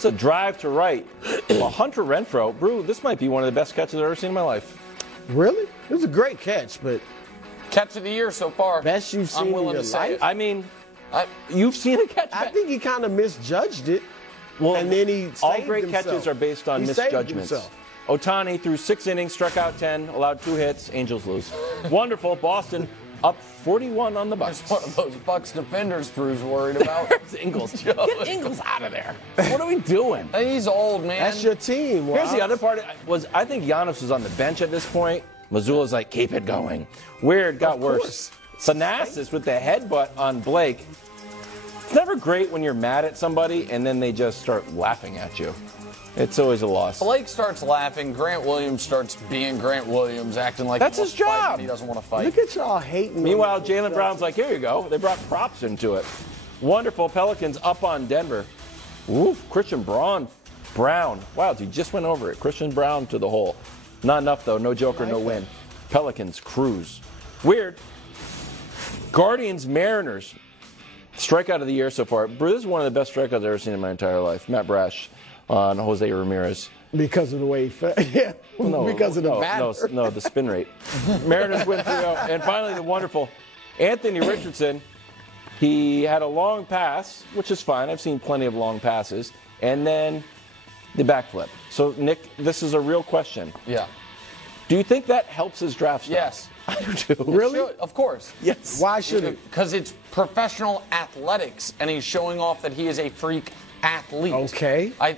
It's a drive to right. Well, Hunter Renfrow, Brew, this might be one of the best catches I've ever seen in my life. Really? It was a great catch, but catch of the year so far. Best you've seen I'm willing in your to say life? I mean, you've seen a catch. I think he kind of misjudged it. Well, and then he all saved great himself. catches are based on misjudgments. Ohtani threw 6 innings, struck out 10, allowed 2 hits. Angels lose. Wonderful. Boston up 41 on the Bucks. That's one of those Bucks defenders Drew's worried about. Ingles. Get Ingles out of there. What are we doing? He's old, man. That's your team. Here's the other part. I think Giannis was on the bench at this point. Mazzulla's like, keep it going. Weird, got worse. Thanasis with the headbutt on Blake. It's never great when you're mad at somebody and then they just start laughing at you. It's always a loss. Blake starts laughing. Grant Williams starts being Grant Williams, acting like that's his job. He doesn't want to fight. Look at y'all hating. Meanwhile, Jaylen Brown's like, here you go. They brought props into it. Wonderful. Pelicans up on Denver. Oof, Christian Brown. Wow, he just went over it. Christian Brown to the hole. Not enough, though. No joker, no win. Pelicans cruise. Weird. Guardians, Mariners. Strikeout of the year so far. This is one of the best strikeouts I've ever seen in my entire life. Matt Brash on Jose Ramirez. Because of the way he fell. Yeah. Because of the batter. No, the spin rate. Mariners win 3-0. And finally, the wonderful Anthony Richardson. He had a long pass, which is fine. I've seen plenty of long passes. And then the backflip. So, Nick, this is a real question. Yeah. Do you think that helps his draft stock? Yes. I do too. Really? Of course. Yes. Why should it? Because it's professional athletics, and he's showing off that he is a freak athlete. Okay. I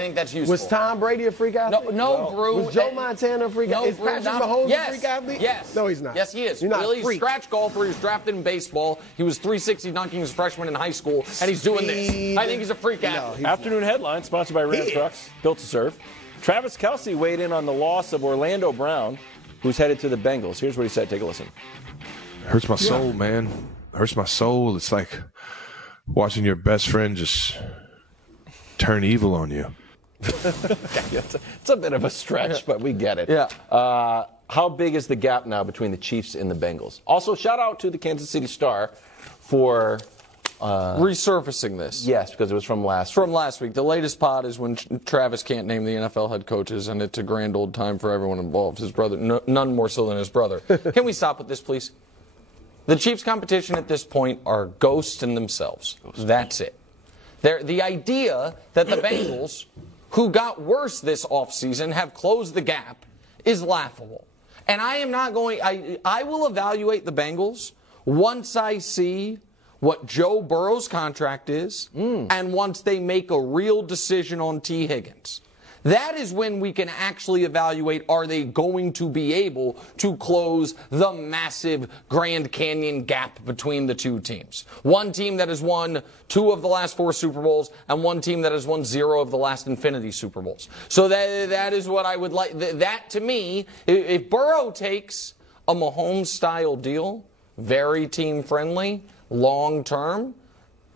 think that's useful. Was Tom Brady a freak athlete? No, Brew. Was Joe Montana a freak athlete? Is Patrick Mahomes a freak athlete? Yes. No, he's not. Yes, he is. You're not really a freak. Scratch golfer. He was drafted in baseball. He was 360 dunking as a freshman in high school, and he's doing this. I think he's a freak athlete. Afternoon headline sponsored by Ram Trucks, built to serve. Travis Kelce weighed in on the loss of Orlando Brown, who's headed to the Bengals. Here's what he said. Take a listen. Hurts my soul, man. Hurts my soul. It's like watching your best friend just turn evil on you. It's a bit of a stretch, but we get it. Yeah. How big is the gap now between the Chiefs and the Bengals? Also, shout out to the Kansas City Star for resurfacing this. Yes, because it was from last week. The latest pod is when Travis can't name the NFL head coaches, and it's a grand old time for everyone involved. His brother, none more so than his brother. Can we stop with this, please? The Chiefs' competition at this point are ghosts in themselves. That's it. The idea that the Bengals, who got worse this offseason, have closed the gap is laughable. And I am not going, I will evaluate the Bengals once I see what Joe Burrow's contract is and once they make a real decision on T. Higgins. That is when we can actually evaluate, are they going to be able to close the massive Grand Canyon gap between the two teams. One team that has won 2 of the last 4 Super Bowls and one team that has won 0 of the last infinity Super Bowls. So that is what I would like. That to me, if Burrow takes a Mahomes-style deal, very team-friendly, long-term,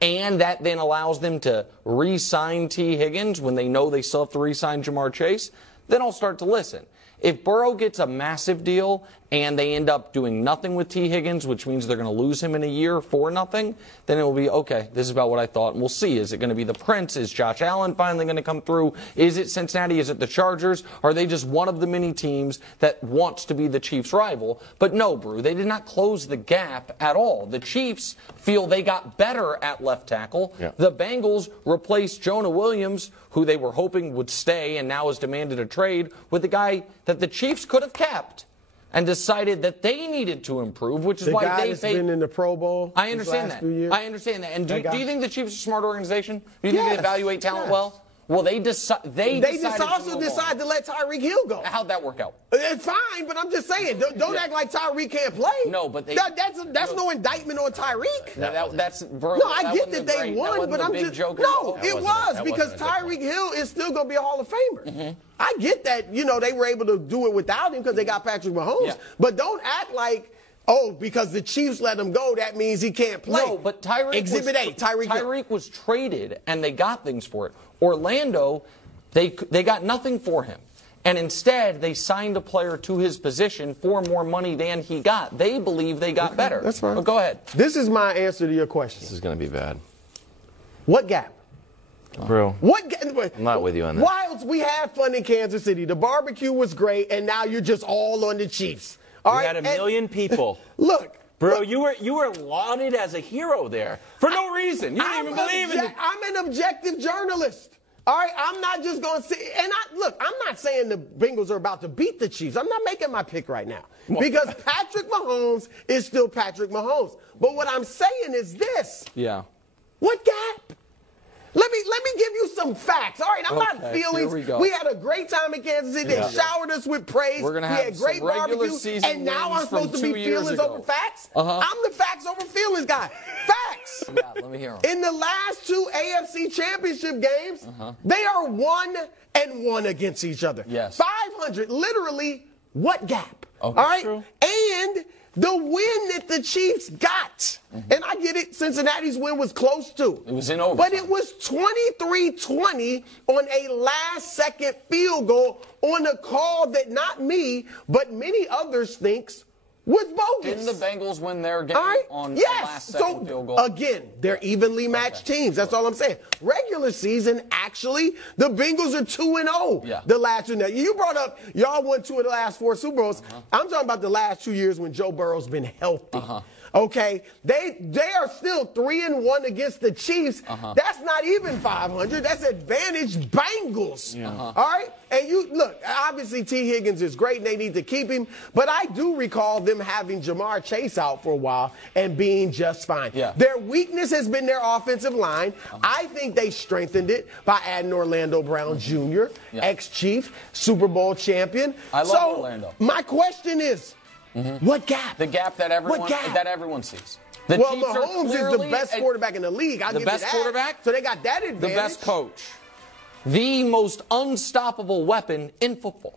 and that then allows them to re-sign T. Higgins when they know they still have to re-sign Jamar Chase, then I'll start to listen. If Burrow gets a massive deal and they end up doing nothing with T. Higgins, which means they're going to lose him in a year for nothing, then it will be, okay, this is about what I thought, and we'll see. Is it going to be the Prince? Is Josh Allen finally going to come through? Is it Cincinnati? Is it the Chargers? Are they just one of the many teams that wants to be the Chiefs' rival? But no, Brew, they did not close the gap at all. The Chiefs feel they got better at left tackle. Yeah. The Bengals replaced Jonah Williams, who they were hoping would stay and now has demanded a trade, with the guy that the Chiefs could have kept and decided that they needed to improve, which is why they paid. Been in the Pro Bowl. I understand that. I understand that. And do you think the Chiefs are a smart organization? Do you think they evaluate talent well? Well, they decided to let Tyreek Hill go. How'd that work out? It's fine, but I'm just saying, don't act like Tyreek can't play. No, but that's no indictment on Tyreek. I get that they won, but I'm just it was because Tyreek Hill is still going to be a Hall of Famer. Mm-hmm. I get that. They were able to do it without him because they got Patrick Mahomes. Yeah. But don't act like, because the Chiefs let him go, that means he can't play. No, but Tyreek was traded, and they got things for it. Orlando, they got nothing for him. And instead, they signed a player to his position for more money than he got. They believe they got better. That's fine. But go ahead. This is my answer to your question. This is going to be bad. What gap? Bro, I'm not with you on that. Wilds, we had fun in Kansas City. The barbecue was great, and now you're just all on the Chiefs. All right? We had a million people. Look. Bro, you were lauded as a hero there for no reason. You didn't even believe in it. I'm an objective journalist. All right, I'm not just going to say, and I'm not saying the Bengals are about to beat the Chiefs. I'm not making my pick right now because Patrick Mahomes is still Patrick Mahomes. But what I'm saying is this. Yeah. What gap? Let me give you some facts. All right, I'm not feelings. We had a great time in Kansas City. They showered us with praise. We're gonna we have had great some regular barbecue, season and now I'm supposed to be feelings over facts? Uh-huh. I'm the facts over feelings guy. Facts. Yeah, let me hear them. In the last 2 AFC championship games, they are 1-1 against each other. Yes. 500. Literally, what gap? Okay. All right? True. And the win that the Chiefs got, and I get it, Cincinnati's win was close too. It was in overtime. But it was 23-20 on a last-second field goal on a call that not me, but many others thinks was bogus. Didn't the Bengals win their game on the last-second field goal? Again, they're evenly matched teams. That's all I'm saying. Regular season, actually, the Bengals are 2-0. The last 2. Now, you brought up y'all won 2 of the last 4 Super Bowls. I'm talking about the last 2 years when Joe Burrow's been healthy. Okay, they are still 3-1 against the Chiefs. That's not even 500. That's advantage Bengals. All right, and you look. Obviously, T. Higgins is great, and they need to keep him. But I do recall them having Jamar Chase out for a while and being just fine. Their weakness has been their offensive line. I think they strengthened it by adding Orlando Brown Jr., ex-Chief, Super Bowl champion. I love Orlando. My question is. What gap? The gap that everyone sees. The well, Chiefs Mahomes is the best quarterback in the league. I'll give you that. The best quarterback? So they got that advantage. The best coach. The most unstoppable weapon in football.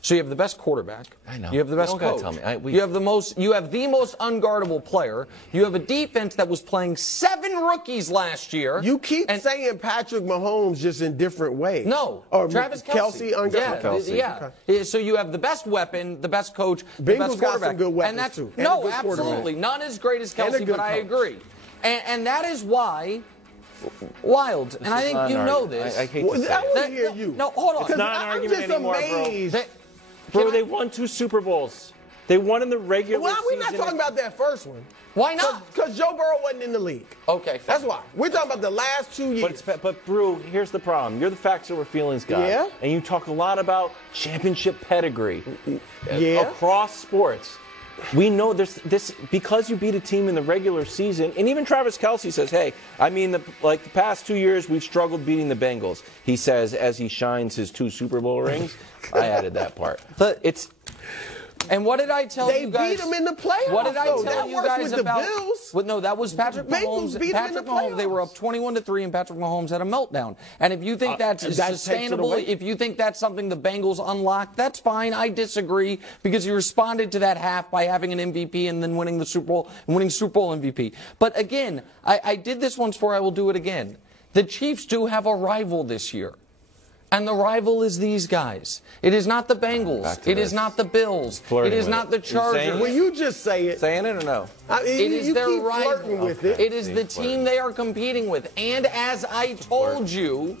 So you have the best quarterback. I know. You have the best coach. Tell me. You have the most unguardable player. You have a defense that was playing 7 rookies last year. You keep saying Patrick Mahomes just in different ways. No. Or Travis Kelce. Yeah. Okay. So you have the best weapon, the best coach, the best quarterback. Got some good weapons too. No, absolutely. None as great as Kelce, but I agree. And that is why Wild, and I think you know this. I hate to say I want to hear you. No, hold on. It's not an argument anymore, amazed. Bro, they won 2 Super Bowls. They won in the regular season. Well, we're not talking about that first one. Why not? Because Joe Burrow wasn't in the league. Okay, that's why. We're talking about the last 2 years. But Brew, here's the problem. You're the facts over feelings guy. Yeah. And you talk a lot about championship pedigree. Across sports. We know this because you beat a team in the regular season, and even Travis Kelce says, "Hey, I mean, the past 2 years we've struggled beating the Bengals." He says as he shines his 2 Super Bowl rings. I added that part, but it's. And what did I tell you guys? They beat them in the playoffs. What did I tell you guys about? The Bills. No, that was Patrick Mahomes. Patrick Mahomes. They were up 21-3, and Patrick Mahomes had a meltdown. And if you think that's sustainable, if you think that's something the Bengals unlocked, that's fine. I disagree because you responded to that half by having an MVP and then winning the Super Bowl and winning Super Bowl MVP. But again, I did this once before. I will do it again. The Chiefs do have a rival this year. And the rival is these guys. It is not the Bengals. It is not the Bills. It is not the Chargers. Will you just say it? Saying it or no? It is their rival. With it. It is the team they are competing with. And as I told you,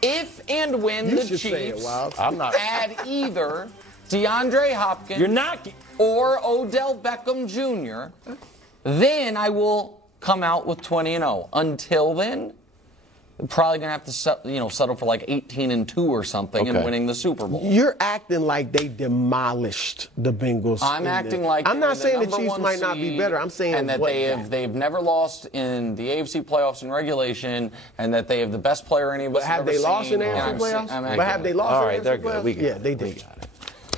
if and when the Chiefs add either DeAndre Hopkins or Odell Beckham Jr., then I will come out with 20-0. Until then, probably going to have to settle for like 18-2 or something and winning the Super Bowl. You're acting like they demolished the Bengals. I'm acting like I'm not saying the Chiefs might not be better. I'm saying and that they've never lost in the AFC playoffs in regulation, and that they have the best player any of us have ever seen. But have they lost in the AFC playoffs? But have they lost? All right, they're good. We yeah, they did.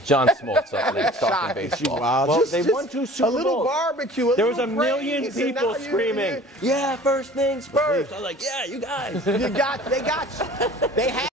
John Smoltz up next talking baseball. Well, they won 2 Super Bowls. A little barbecue. There was a million people screaming, "Yeah, first things first." I was like, "Yeah, you guys." They got you. They had.